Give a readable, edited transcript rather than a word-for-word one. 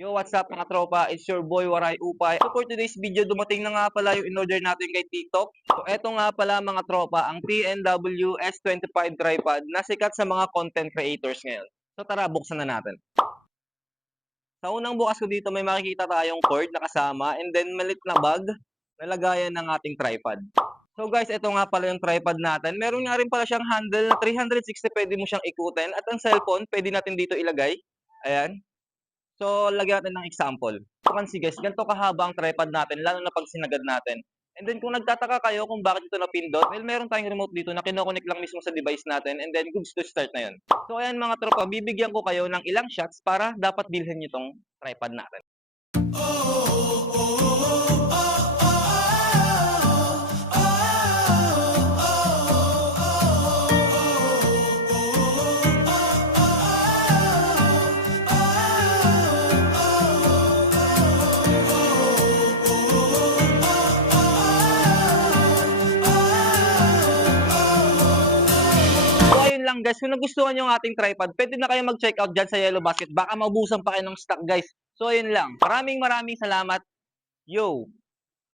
Yo, what's up mga tropa? It's your boy Waray Upay. So for today's video, dumating na nga pala yung in-order natin kay TikTok. So eto nga pala mga tropa, ang TNW S25 tripod na sikat sa mga content creators ngayon. So tara, buksan na natin. Sa unang bukas ko dito, may makikita tayong cord na kasama and then malit na bag na lagayan ng ating tripod. So guys, ito nga pala yung tripod natin. Meron nga rin pala siyang handle na 360, pwede mo siyang ikutin. At ang cellphone, pwede natin dito ilagay. Ayan. So, lagyan natin ng example. So, kasi guys, ganito kahaba ang tripod natin, lalo na pag sinagad natin. And then, kung nagtataka kayo kung bakit ito napindot, well, meron tayong remote dito na kinokonek lang mismo sa device natin and then goods to start na yun. So, ayan mga tropa, bibigyan ko kayo ng ilang shots para dapat bilhin nyo itong tripod natin. Lang guys, kung nagustuhan nyo ang ating tripod, pwede na kayo mag-check out dyan sa Yellow Basket. Baka maubusan pa kayo ng stock guys. So ayun lang. Maraming salamat. Yo!